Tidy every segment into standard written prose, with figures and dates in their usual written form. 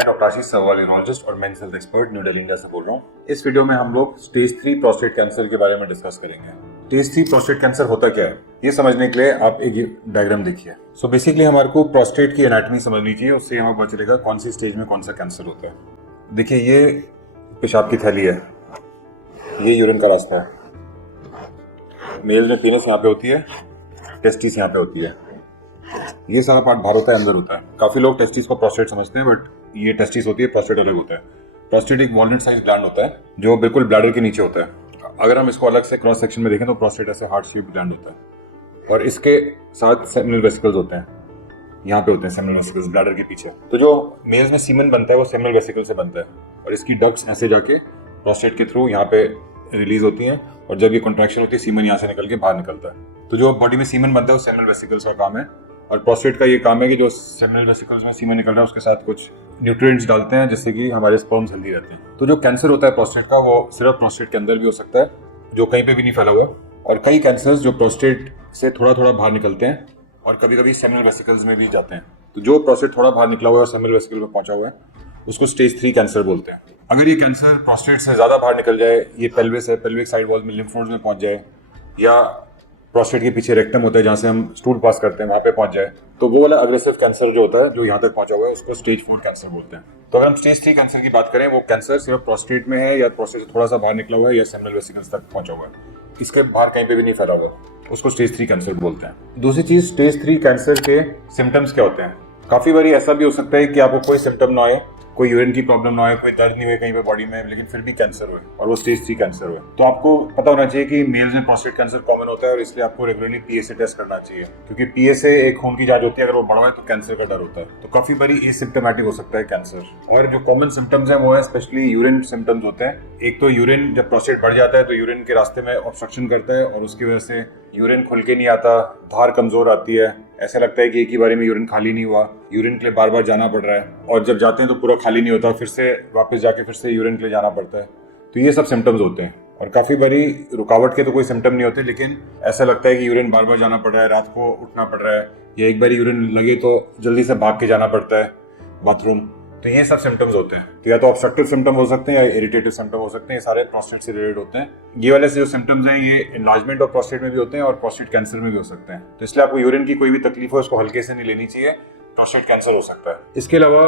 मैं डॉक्टर आशीष सवाल यूरोलॉजिस्ट और men's health expert New Delhi India से बोल रहा हूँ। इस वीडियो में हम लोग स्टेज 3 प्रोस्टेट कैंसर के बारे में डिस्कस करेंगे। स्टेज 3 प्रोस्टेट कैंसर होता क्या है, ये समझने के लिए आप एक डायग्राम देखिए। सो बेसिकली हमारे को प्रोस्टेट की एनाटॉमी समझनी चाहिए, उससे हमें पता चलेगा कौन सी स्टेज में कौन सा कैंसर होता है। देखिए, ये पेशाब की थैली है, ये यूरिन का रास्ता है। मेल में पेनिस यहाँ पे होती है, टेस्टिस यहाँ पे होती है। ये सारा पार्ट बाहर होता है, अंदर होता है। काफी लोग टेस्टिस को प्रोस्टेट समझते हैं, बट ये टेस्टिस होती है, प्रोस्टेट अलग होता है। प्रोस्टेट एक वॉलनट साइज ग्लैंड होता है जो बिल्कुल ब्लैडर के नीचे होता है। अगर हम इसको अलग से क्रॉस सेक्शन में देखें तो प्रोस्टेट ऐसे हार्ट शेप्ड ग्लैंड होता है और इसके साथ सेमिनल वेसिकल्स होते हैं, यहाँ पे होते हैं सेमिनल वेसिकल्स ब्लैडर के पीछे। तो जो मेल्स में सीमन बनता है वो सेमिनल वेसिकल से बनता है और इसकी डक्ट्स ऐसे जाके प्रोस्टेट के थ्रू यहाँ पे रिलीज होती हैं और जब ये कॉन्ट्रैक्शन होती है सीमन यहाँ से निकल के बाहर निकलता है। तो जो बॉडी में सीमन बनता है वो सेमिनल वेसिकल्स का काम है और प्रोस्टेट का ये काम है कि जो सेमिनल वेसिकल्स में सीमन निकल रहा है उसके साथ कुछ न्यूट्रिएंट्स डालते हैं जिससे कि हमारे स्पर्म्स हेल्दी रहते हैं। तो जो कैंसर होता है प्रोस्टेट का वो सिर्फ प्रोस्टेट के अंदर भी हो सकता है, जो कहीं पे भी नहीं फैला हुआ, और कई कैंसर्स जो प्रोस्टेट से थोड़ा थोड़ा बाहर निकलते हैं और कभी कभी सेमिनल वेसिकल्स में भी जाते हैं। तो जो प्रोस्टेट थोड़ा बाहर निकला हुआ है और सेमिनल वेसिकल में पहुंचा हुआ है उसको स्टेज 3 कैंसर बोलते हैं। अगर ये कैंसर प्रोस्टेट से ज्यादा बाहर निकल जाए, ये पेल्विस है, पेल्विक साइड वॉल में लिम्फ नोड्स में पहुंच जाए, या प्रोस्टेट के पीछे रेक्टम होता है जहां से हम स्टूल पास करते हैं वहां पे पहुंच जाए, तो वो वाला अग्रेसिव कैंसर जो होता है जो यहाँ तक पहुंचा हुआ है उसको स्टेज 4 कैंसर बोलते हैं। तो अगर हम स्टेज 3 कैंसर की बात करें, वो कैंसर सिर्फ प्रोस्टेट में है या प्रोस्टेट से थोड़ा सा बाहर निकला हुआ है या सेमिनल वेसिकल्स तक पहुंचा हुआ है, इसके बाहर कहीं पे भी नहीं फैला हुआ, उसको स्टेज 3 कैंसर बोलते हैं। दूसरी चीज, स्टेज 3 कैंसर के सिम्टम्स क्या होते हैं। काफी बारी ऐसा भी हो सकता है कि आपको कोई सिम्टम ना आए, कोई यूरिन की प्रॉब्लम ना हो, कोई दर्द नहीं हुए कहीं पे बॉडी में, लेकिन फिर भी कैंसर हुए और वो स्टेज 3 कैंसर हुए। तो आपको पता होना चाहिए कि मेल्स में प्रोस्टेट कैंसर कॉमन होता है और इसलिए आपको रेगुलरली पीएसए टेस्ट करना चाहिए, क्योंकि पीएसए एक खून की जांच होती है, अगर वो बढ़ा है तो कैंसर का डर होता है। तो काफी बारी एसिम्प्टोमेटिक हो सकता है कैंसर। और जो कॉमन सिम्टम्स है वो है स्पेशली यूरिन सिम्टम्स होते हैं। एक तो यूरिन, जब प्रोस्टेट बढ़ जाता है तो यूरिन के रास्ते में ऑब्स्ट्रक्शन करता है और उसकी वजह से यूरिन खुल के नहीं आता, धार कमजोर आती है, ऐसा लगता है कि एक ही बारी में यूरिन खाली नहीं हुआ, यूरिन के लिए बार बार जाना पड़ रहा है, और जब जाते हैं तो पूरा खाली नहीं होता, फिर से वापस जाके फिर से यूरिन के लिए जाना पड़ता है। तो ये सब सिम्टम्स होते हैं और काफी बारी रुकावट के तो कोई सिम्टम नहीं होते, लेकिन ऐसा लगता है कि यूरिन बार बार जाना पड़ रहा है, रात को उठना पड़ रहा है, या एक बार यूरिन लगे तो जल्दी से भाग के जाना पड़ता है बाथरूम। तो ये सब सिम्टम्स होते हैं। तो या तो ऑब्स्ट्रक्टिव सिम्टम हो सकते हैं या इरिटेटिव सिम्टम हो सकते हैं, ये सारे प्रोस्टेट से रिलेटेड होते हैं। ये वाले से जो सिम्टम्स हैं ये एनलार्जमेंट ऑफ प्रोस्टेट में भी होते हैं और प्रोस्टेट कैंसर में भी हो सकते हैं। तो इसलिए आपको यूरिन की कोई भी तकलीफ हो उसको हल्के से नहीं लेनी चाहिए, प्रोस्टेट कैंसर हो सकता है। इसके अलावा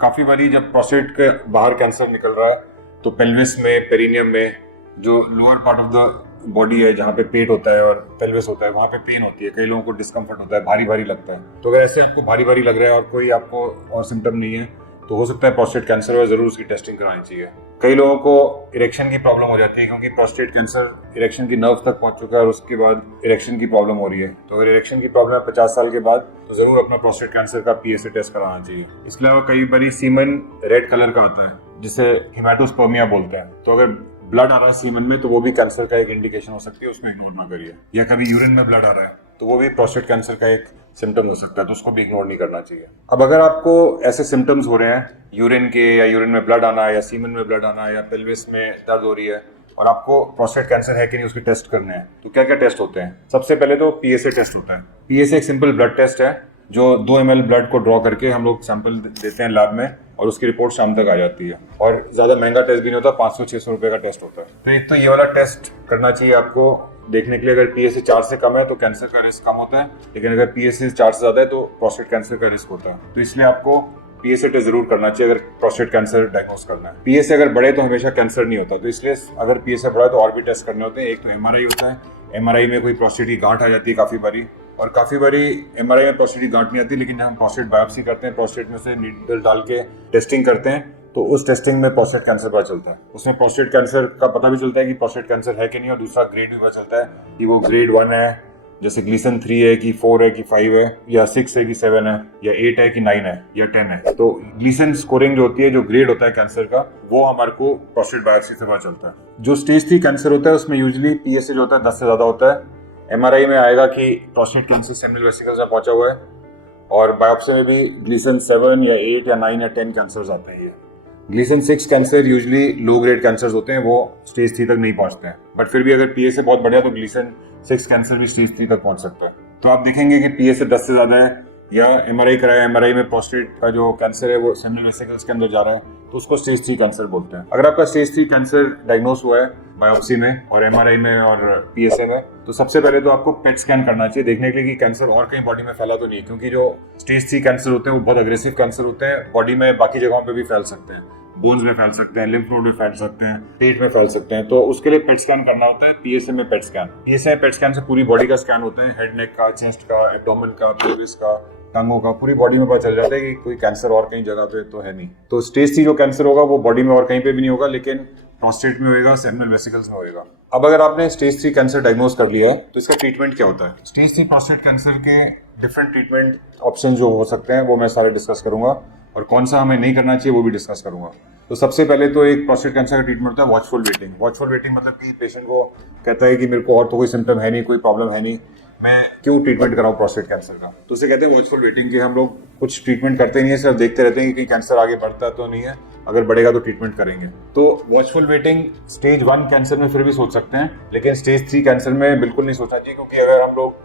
काफी बारी जब प्रोस्टेट के बाहर कैंसर निकल रहा है तो पेल्विस में, पेरिनियम में, जो lower part of the body है जहाँ पे पेट होता है और पेल्विस होता है, वहाँ पे पेन होती है, कई लोगों को डिस्कम्फर्ट होता है, भारी भारी लगता है। तो अगर ऐसे आपको भारी भारी लग रहा है और कोई आपको और सिम्टम नहीं है तो हो सकता है प्रोस्टेट कैंसर हो, जरूर उसकी टेस्टिंग करानी चाहिए। कई लोगों को इरेक्शन की प्रॉब्लम हो जाती है क्योंकि प्रोस्टेट कैंसर इरेक्शन की नर्व तक पहुंच चुका है और उसके बाद इरेक्शन की प्रॉब्लम हो रही है। तो अगर इरेक्शन की प्रॉब्लम है 50 साल के बाद तो जरूर अपना प्रोस्टेट कैंसर का पीएसए टेस्ट कराना चाहिए। इसके अलावा कई बारी सीमन रेड कलर का आता है जिसे हिमेटोस्पर्मिया बोलते हैं। तो अगर ब्लड आ रहा है सीमन में तो वो भी कैंसर का एक इंडिकेशन हो सकती है, उसको इग्नोर ना करिए। या कभी यूरिन में ब्लड आ रहा है तो वो भी प्रोस्टेट कैंसर का एक सिम्टम हो सकता है, तो उसको भी इग्नोर नहीं करना चाहिए। अब अगर आपको ऐसे सिम्टम्स हो रहे हैं यूरिन के, या यूरिन में ब्लड आना है, या सीमन में ब्लड आना है, या पेल्विस में दर्द हो रही है और आपको प्रोस्टेट कैंसर है कि नहीं उसके टेस्ट करने हैं, तो क्या क्या टेस्ट होते हैं। सबसे पहले तो पीएसए टेस्ट होता है। पीएसए एक सिंपल ब्लड टेस्ट है जो 2 ml ब्लड को ड्रॉ करके हम लोग सैंपल देते हैं लैब में और उसकी रिपोर्ट शाम तक आ जाती है और ज्यादा महंगा टेस्ट भी नहीं होता, 500-600 रुपए का टेस्ट होता है। तो एक तो ये वाला टेस्ट करना चाहिए आपको देखने के लिए। अगर पीएसए 4 से कम है तो कैंसर का रिस्क कम होता है, लेकिन अगर पीएसए 4 से ज्यादा है तो प्रोस्टेट कैंसर का रिस्क होता है। तो इसलिए आपको पीएसए टेस्ट जरूर करना चाहिए अगर प्रोस्टेट कैंसर डायग्नोस करना है। पीएसए अगर बढ़े तो हमेशा कैंसर नहीं होता, तो इसलिए अगर पीएसए बढ़ा तो और भी टेस्ट करने होते हैं। एक तो एमआरआई होता है, एमआरआई में कोई प्रोस्टेट की गांठ आ जाती है काफी बारी, और काफी बारी एमआरआई में प्रोस्टेट की गांठ नहीं आती, लेकिन जब हम प्रोस्टेट बायोप्सी करते हैं, प्रोस्टेट में से नीडल डाल के टेस्टिंग करते हैं, तो उस टेस्टिंग में प्रोस्टेट कैंसर पता चलता है। उसमें प्रोस्टेट कैंसर का पता भी चलता है कि प्रोस्टेट कैंसर है कि नहीं, और दूसरा ग्रेड भी पता चलता है कि वो ग्रेड 1 है, जैसे ग्लीसन 3 है कि 4 है कि 5 है, या 6 है कि 7 है, या 8 है कि 9 है, या 10 है। तो ग्लीसन स्कोरिंग जो होती है, जो ग्रेड होता है कैंसर का, वो हमारे को प्रोस्टेट बायोप्सी से पता चलता है। जो स्टेज 3 कैंसर होता है उसमें यूजुअली पीएसए जो होता है 10 से ज्यादा होता है। एमआरआई में आएगा कि प्रोस्टेट कैंसर सेमिनल वेसिकल्स में पहुंचा हुआ है, और बायोप्सी में भी ग्लीसन 7 या 8 या 9 या 10 कैंसर आते हैं। ये Gleason 6 cancer usually low grade cancer होते हैं, वो स्टेज 3 तक नहीं पहुंचते हैं, बट फिर भी अगर पीएसए बहुत बढ़िया तो ग्लीसन 6 कैंसर भी स्टेज 3 तक पहुंच सकता है। तो आप देखेंगे कि पीएसए 10 से ज्यादा है या एमआरआई कराया, एमआरआई में प्रोस्टेट का जो कैंसर है वो सेमिनल वेसिकल्स के अंदर जा रहा है, तो उसको स्टेज 3 कैंसर बोलते हैं। अगर आपका स्टेज 3 कैंसर डायग्नोस हुआ है बायोप्सी में और एमआरआई में और पीएसए में, तो सबसे पहले तो आपको पेट स्कैन करना चाहिए देखने के लिए कि कैंसर और कहीं बॉडी में फैला तो नहीं, क्योंकि जो स्टेज 3 कैंसर होते हैं वो बहुत अग्रेसिव कैंसर होते हैं, बॉडी में बाकी जगहों पे भी फैल सकते हैं, बोन्स में फैल सकते हैं, लिम्फ नोड में फैल सकते हैं, पेट में फैल सकते हैं। तो उसके लिए पेट स्कैन करना होता है, पीएसए में PET scan. PSA PET scan से पूरी बॉडी का स्कैन होता है, हेड नेक का, चेस्ट का, एब्डोमेन का, पेल्विस का, टांगों का, पूरी बॉडी में पता चल जाता है कि कोई कैंसर और कहीं जगह पे तो है नहीं। तो स्टेज 3 जो कैंसर होगा वो बॉडी में और कहीं पे भी नहीं होगा, लेकिन प्रोस्टेट में होगा, सेमिनल वेसिकल्स में होगा। अब अगर आपने स्टेज 3 कैंसर डायग्नोस कर लिया है तो इसका ट्रीटमेंट क्या होता है? स्टेज 3 प्रोस्टेट कैंसर के डिफरेंट ट्रीटमेंट ऑप्शन जो हो सकते हैं वो मैं सारे डिस्कस करूंगा, और कौन सा हमें नहीं करना चाहिए वो भी डिस्कस करूंगा। तो सबसे पहले तो एक प्रोस्टेट कैंसर का ट्रीटमेंट होता है वॉचफुल वेटिंग। वॉचफुल वेटिंग मतलब कि पेशेंट को कहता है कि मेरे को और तो कोई सिम्टम है नहीं, कोई प्रॉब्लम है नहीं, मैं क्यों ट्रीटमेंट कराऊं प्रोस्टेट कैंसर का। तो उसे कहते हैं वॉचफुल वेटिंग, कि हम लोग कुछ ट्रीटमेंट करते नहीं है, सिर्फ देखते रहते हैं कि कहीं कैंसर आगे बढ़ता तो नहीं है, अगर बढ़ेगा तो ट्रीटमेंट करेंगे। तो वॉचफुल वेटिंग स्टेज 1 कैंसर में फिर भी सोच सकते हैं, लेकिन स्टेज 3 कैंसर में बिल्कुल नहीं सोचना चाहिए, क्योंकि अगर हम लोग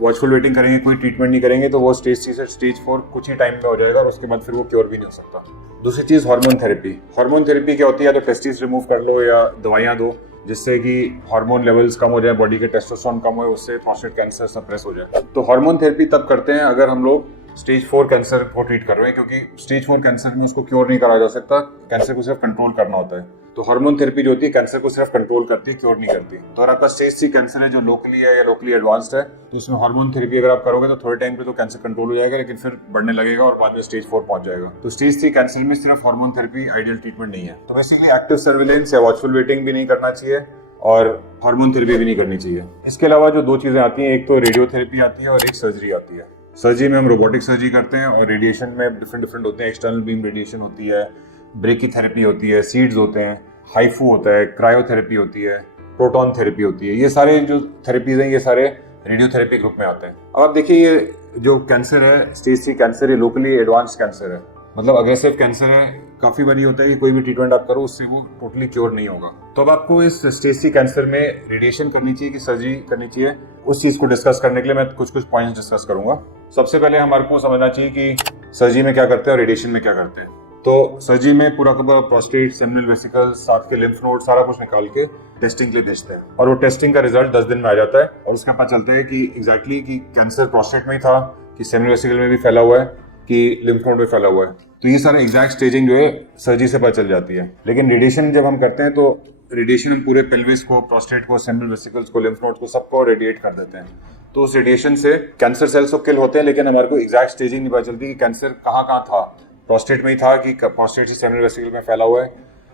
वॉचफुल वेटिंग करेंगे, कोई ट्रीटमेंट नहीं करेंगे, तो वो स्टेज 3 से स्टेज 4 कुछ ही टाइम में हो जाएगा और उसके बाद फिर वो क्योर भी नहीं हो सकता। दूसरी चीज हार्मोन थेरेपी। हार्मोन थेरेपी क्या होती है? या तो टेस्टिस रिमूव कर लो या दवाइयां दो जिससे कि हार्मोन लेवल्स कम हो जाए, बॉडी के टेस्टोस्टेरोन कम हो, उससे प्रोस्टेट कैंसर सप्रेस हो जाए। तो हार्मोन थेरेपी तब करते हैं अगर हम लोग स्टेज 4 कैंसर को ट्रीट कर रहे हैं, क्योंकि स्टेज 4 कैंसर में उसको क्योर नहीं करा जा सकता, कैंसर को सिर्फ कंट्रोल करना होता है। तो हार्मोन थेरेपी जो होती है कैंसर को सिर्फ कंट्रोल करती है, क्योर नहीं करती। तो अगर आपका स्टेज 3 कैंसर है जो लोकली है या लोकली एडवांस्ड है, तो इसमें हार्मोन थेरेपी अगर आप करोगे तो थोड़े टाइम पे तो कैंसर कंट्रोल हो जाएगा, लेकिन फिर बढ़ने लगेगा और बाद में स्टेज 4 पहुंच जाएगा। तो स्टेज 3 कैंसर में सिर्फ हार्मोन थेरेपी आइडियल ट्रीटमेंट नहीं है। तो बेसिकली एक्टिव सर्विलेंस या वॉचफुल वेटिंग भी नहीं करना चाहिए और हार्मोन थेरेपी भी नहीं करनी चाहिए। इसके अलावा जो 2 चीजें आती हैं, एक तो रेडियोथेरेपी आती है और एक सर्जरी आती है। सर्जरी में हम रोबोटिक सर्जरी करते हैं और रेडिएशन में डिफरेंट होते हैं, एक्सटर्नल बीम रेडिएशन होती है, ब्रेकी थेरेपी होती है, सीड्स होते हैं, हाइफू होता है, क्रायोथेरेपी होती है, प्रोटॉन थेरेपी होती है। ये सारे जो थेरेपीज हैं ये सारे रेडियोथेरेपी ग्रुप में आते हैं। अब आप देखिए ये जो कैंसर है स्टेज 3 कैंसर, ये लोकली एडवांस कैंसर है, मतलब अग्रेसिव कैंसर है। काफी बार होता है कि कोई भी ट्रीटमेंट आप करो उससे वो टोटली क्योर नहीं होगा। तो अब आपको इस स्टेज 3 कैंसर में रेडिएशन करनी चाहिए कि सर्जरी करनी चाहिए, उस चीज को डिस्कस करने के लिए मैं कुछ पॉइंट्स डिस्कस करूंगा। सबसे पहले हमारे को समझना चाहिए कि सर्जरी में क्या करते हैं और रेडिएशन में क्या करते हैं। तो सर्जरी में पूरा का पूरा प्रोस्टेट, सेमिनल वेसिकल्स, साथ के लिम्फ नोड सारा कुछ निकाल के टेस्टिंग के लिए भेजते हैं, और वो टेस्टिंग का रिजल्ट 10 दिन में आ जाता है और उसके पता चलता है कि एग्जैक्टली कि कैंसर प्रोस्टेट में ही था, कि सेमिनल वेसिकल में भी फैला हुआ है, कि लिम्फ नोड में फैला हुआ है। तो ये सारा एग्जैक्ट स्टेजिंग जो है सर्जरी से पता चल जाती है। लेकिन रेडिएशन जब हम करते हैं तो रेडिएशन हम पूरे पेल्विस को, प्रोस्टेट को, सेमिनल वेसिकल्स को, लिम्फ नोड को, सबको रेडिएट कर देते हैं। तो उस रेडिएशन से कैंसर सेल्स तो किल होते हैं, लेकिन हमारे को एग्जैक्ट स्टेजिंग नहीं पता चलती कि कैंसर कहाँ था, प्रोस्टेट में ही था कि प्रोस्टेट से सेमिनल वेसिकल में फैला हुआ है।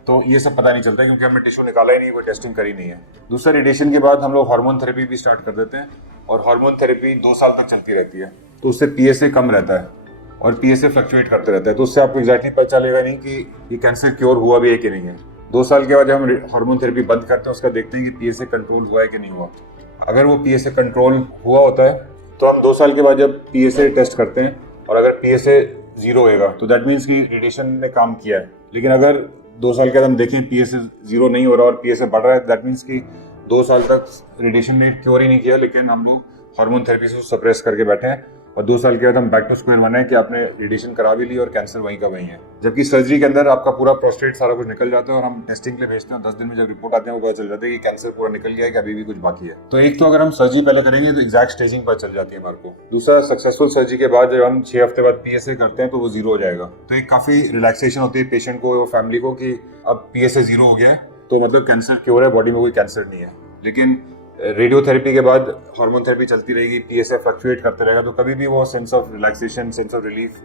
तो ये सब पता नहीं चलता क्योंकि हमने टिश्यू निकाला ही नहीं, कोई टेस्टिंग करी नहीं है। दूसरा, रेडिएशन के बाद हम लोग हार्मोन थेरेपी भी स्टार्ट कर देते हैं, और हार्मोन थेरेपी 2 साल तक चलती रहती है। तो उससे पीएसए कम रहता है और पीएसए फ्लक्चुएट करते रहता है, तो उससे आपको एग्जैक्टली पता चलेगा नहीं कि ये कैंसर क्योर हुआ भी है कि नहीं है। 2 साल के बाद जब हम हार्मोन थेरेपी बंद करते हैं उसका देखते हैं कि पीएसए कंट्रोल हुआ है कि नहीं हुआ। अगर वो पीएसए कंट्रोल हुआ होता है तो हम 2 साल के बाद जब पीएसए टेस्ट करते हैं और अगर पीएसए 0 होएगा तो दैट मीन्स कि रेडिएशन ने काम किया है। लेकिन अगर 2 साल के बाद हम देखें पीएसए 0 नहीं हो रहा और पीएसए बढ़ रहा है, दैट मीन्स कि 2 साल तक रेडिएशन ने क्योर ही नहीं किया, लेकिन हम लोग हार्मोन थेरेपी से सप्रेस करके बैठे हैं, और 2 साल के बाद हम बैक टू स्क्वायर वन है कि आपने रेडिएशन करा भी ली और कैंसर वहीं का वहीं है। जबकि सर्जरी के अंदर आपका पूरा प्रोस्टेट सारा कुछ निकल जाता है और हम टेस्टिंग के लिए भेजते हैं, 10 दिन में जब रिपोर्ट आते हैं वो पता चल जाता है कि कैंसर पूरा निकल गया है कि अभी भी कुछ बाकी है। तो एक तो अगर हम सर्जरी पहले करेंगे तो एग्जैक्ट स्टेजिंग पता चल जाती है हमारे को। दूसरा, सक्सेसफुल सर्जरी के बाद जब हम 6 हफ्ते बाद पीएसए करते हैं तो वो 0 हो जाएगा। तो एक काफी रिलैक्सेशन होती है पेशेंट को, फैमिली को, कि अब पीएसए 0 हो गया है तो मतलब कैंसर क्योर है, बॉडी में कोई कैंसर नहीं है। लेकिन रेडियोथेरेपी के बाद हार्मोन थेरेपी चलती रहेगी, पीएसए फ्लक्चुएट करते रहेगा, तो कभी भी वो sense of relaxation, sense of relief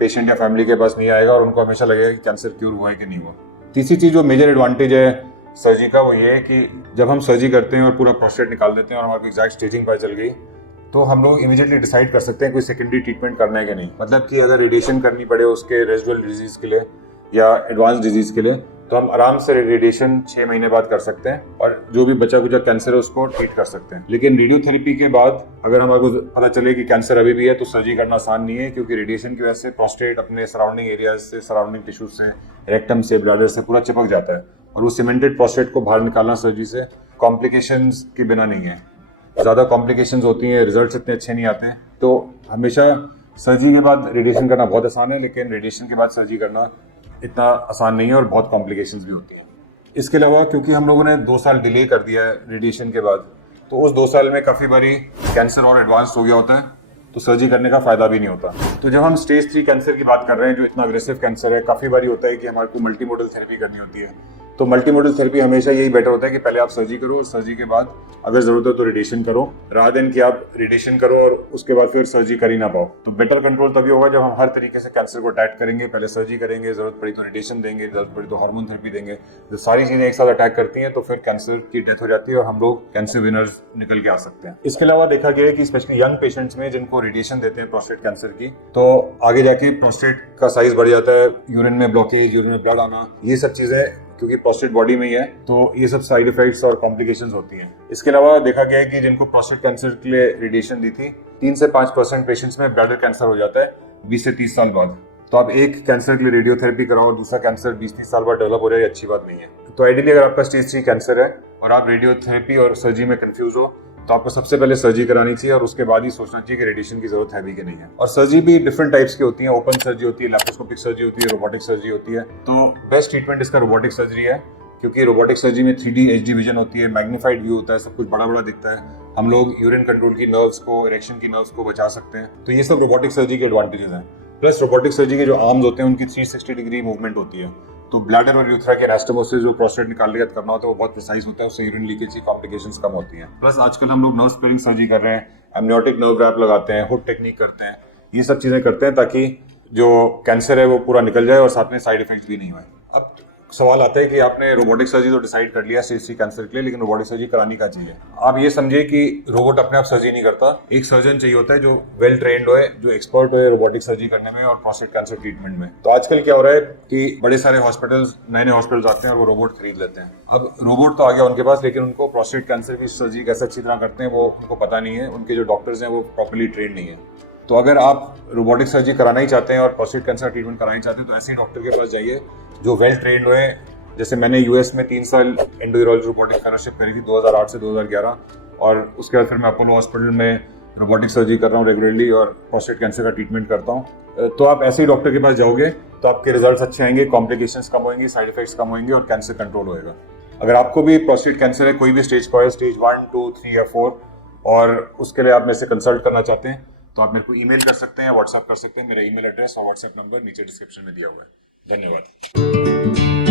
patient या फैमिली के पास नहीं आएगा और उनको हमेशा लगेगा कि कैंसर क्योर हुआ है कि नहीं हुआ। तीसरी चीज जो मेजर एडवांटेज है सर्जरी का वो ये है कि जब हम सर्जरी करते हैं और पूरा प्रोस्टेट निकाल देते हैं और हमारे को एग्जैक्ट स्टेजिंग पता चल गई तो हम लोग इमीडिएटली डिसाइड कर सकते हैं कोई सेकेंडरी ट्रीटमेंट करना है कि नहीं। मतलब कि अगर रेडिएशन करनी पड़े उसके रेजिडुअल डिजीज के लिए या एडवांस डिजीज के लिए तो हम आराम से रेडिएशन 6 महीने बाद कर सकते हैं और जो भी बचा कुचा कैंसर है उसको ट्रीट कर सकते हैं। लेकिन रेडियोथेरेपी के बाद अगर हमारे को पता चले कि कैंसर अभी भी है तो सर्जरी करना आसान नहीं है, क्योंकि रेडिएशन की वजह से प्रोस्टेट अपने सराउंडिंग एरियाज से, सराउंडिंग टिश्यूज से, रेक्टम से, ब्लैडर से पूरा चिपक जाता है और वो सीमेंटेड प्रोस्टेट को बाहर निकालना सर्जरी से कॉम्प्लिकेशंस के बिना नहीं है। ज़्यादा कॉम्प्लिकेशंस होती हैं, रिजल्ट्स इतने अच्छे नहीं आते हैं। तो हमेशा सर्जरी के बाद रेडिएशन करना बहुत आसान है, लेकिन रेडिएशन के बाद सर्जरी करना इतना आसान नहीं है और बहुत कॉम्प्लिकेशंस भी होती हैं। इसके अलावा क्योंकि हम लोगों ने 2 साल डिले कर दिया है रेडिएशन के बाद, तो उस 2 साल में काफ़ी बारी कैंसर और एडवांस हो गया होता है, तो सर्जरी करने का फायदा भी नहीं होता। तो जब हम स्टेज 3 कैंसर की बात कर रहे हैं, जो इतना अग्रेसिव कैंसर है, काफ़ी बारी होता है कि हमारे को मल्टीमोडल थेरेपी करनी होती है। तो मल्टीमोडल थेरेपी हमेशा यही बेटर होता है कि पहले आप सर्जरी करो और सर्जरी के बाद अगर जरूरत हो तो रेडिएशन करो, रादर देन कि आप रेडिएशन करो और उसके बाद फिर सर्जरी कर ही ना पाओ। तो बेटर कंट्रोल तभी होगा जब हम हर तरीके से कैंसर को अटैक करेंगे। पहले सर्जरी करेंगे, जरूरत पड़ी तो रेडिएशन देंगे, जरूरत पड़ी तो हार्मोन थेरेपी देंगे। जो सारी चीजें एक साथ अटैक करती हैं तो फिर कैंसर की डेथ हो जाती है और हम लोग कैंसर विनर्स निकल के आ सकते हैं। इसके अलावा देखा गया है कि स्पेशली यंग पेशेंट्स में जिनको रेडिएशन देते हैं प्रोस्टेट कैंसर की, तो आगे जाके प्रोस्टेट का साइज बढ़ जाता है, यूरिन में ब्लॉकेज, यूरिन में ब्लड आना, ये सब चीजें क्योंकि प्रोस्टेट बॉडी में ही है, तो ये सब साइड इफेक्ट्स और कॉम्प्लिकेशंस होती हैं। इसके अलावा देखा गया है कि जिनको प्रोस्टेट कैंसर के लिए रेडिएशन दी थी, 3 से 5% पेशेंट्स में ब्लैडर कैंसर हो जाता है 20 से 30 साल बाद। तो आप एक कैंसर के लिए रेडियोथेरेपी कराओ और दूसरा कैंसर 20-30 साल बाद डेवलप हो रहा है, अच्छी बात नहीं है। तो आइडियली अगर आपका स्टेज 3 कैंसर है और आप रेडियोथेरेपी और सर्जरी में कंफ्यूज हो, तो आपको सबसे पहले सर्जरी करानी चाहिए और उसके बाद ही सोचना चाहिए कि रेडिएशन की जरूरत है भी कि नहीं है। और सर्जरी भी डिफरेंट टाइप्स की होती है, ओपन सर्जरी होती है, लैप्रोस्कोपिक सर्जरी होती है, रोबोटिक सर्जरी होती है। तो बेस्ट ट्रीटमेंट इसका रोबोटिक सर्जरी है, क्योंकि रोबोटिक सर्जरी में 3D HD विजन होती है, मैग्नीफाइड व्यू होता है, सब कुछ बड़ा बड़ा दिखता है। हम लोग यूरिन कंट्रोल की नर्व्स को, इरेक्शन की नर्व्स को बचा सकते हैं। तो ये सब रोबोटिक सर्जरी के एडवांटेजेस हैं। प्लस रोबोटिक सर्जरी के जो आर्म्स होते हैं उनकी 360 डिग्री मूवमेंट होती है। तो ब्लैडर और यूथ्रा के एनास्टोमोसिस जो प्रोस्टेट निकालने का करना होता है वो बहुत प्रिसाइज होता है, उससे यूरिन लीकेज की कॉम्प्लिकेशंस कम होती हैं। प्लस आजकल हम लोग नर्व स्पेयरिंग सर्जरी कर रहे हैं, एमनियोटिक नर्व रैप लगाते हैं, हुड टेक्निक करते हैं, ये सब चीजें करते हैं ताकि जो कैंसर है वो पूरा निकल जाए और साथ में साइड इफेक्ट्स भी नहीं हुए। अब सवाल आता है कि आपने रोबोटिक सर्जरी तो डिसाइड कर लिया स्टेज 3 कैंसर के लिए, लेकिन रोबोटिक सर्जरी करानी क्या चाहिए। आप ये समझिए कि रोबोट अपने आप सर्जरी नहीं करता, एक सर्जन चाहिए होता है जो वेल ट्रेन्ड होए, जो एक्सपर्ट होए रोबोटिक सर्जरी करने में और प्रोस्टेट कैंसर ट्रीटमेंट में। तो आजकल क्या हो रहा है कि बड़े सारे हॉस्पिटल्स, नए हॉस्पिटल्स आते हैं और वो रोबोट खरीद लेते हैं। अब रोबोट तो आ गया उनके पास, लेकिन उनको प्रोस्टेट कैंसर की सर्जरी कैसे अच्छी तरह करते हैं वो उनको पता नहीं है, उनके जो डॉक्टर्स हैं वो प्रॉपर्ली ट्रेन नहीं है। तो अगर आप रोबोटिक सर्जरी कराना ही चाहते हैं और प्रोस्टेट कैंसर ट्रीटमेंट कराना ही चाहते हैं तो ऐसे डॉक्टर के पास जाइए जो वेल ट्रेन्ड होए। जैसे मैंने यूएस में 3 साल एंडोयूरोलॉजी रोबोटिक फेलोशिप करी थी 2008 से 2011, और उसके बाद फिर मैं अपोलो हॉस्पिटल में रोबोटिक सर्जरी कर रहा हूँ रेगुलरली और प्रोस्टेट कैंसर का ट्रीटमेंट करता हूँ। तो आप ऐसे ही डॉक्टर के पास जाओगे तो आपके रिजल्ट्स अच्छे आएंगे, कॉम्प्लिकेशंस कम होंगी, साइड इफेक्ट्स कम होंगे और कैंसर कंट्रोल होएगा। अगर आपको भी प्रोस्टेट कैंसर है, कोई भी स्टेज का है, स्टेज 1, 2, 3 या 4, और उसके लिए आप मेरे से कंसल्ट करना चाहते हैं तो आप मेरे को ईमेल कर सकते हैं, व्हाट्सएप कर सकते हैं। मेरा ईमेल एड्रेस और व्हाट्सएप नंबर नीचे डिस्क्रिप्शन में दिया हुआ है। धन्यवाद।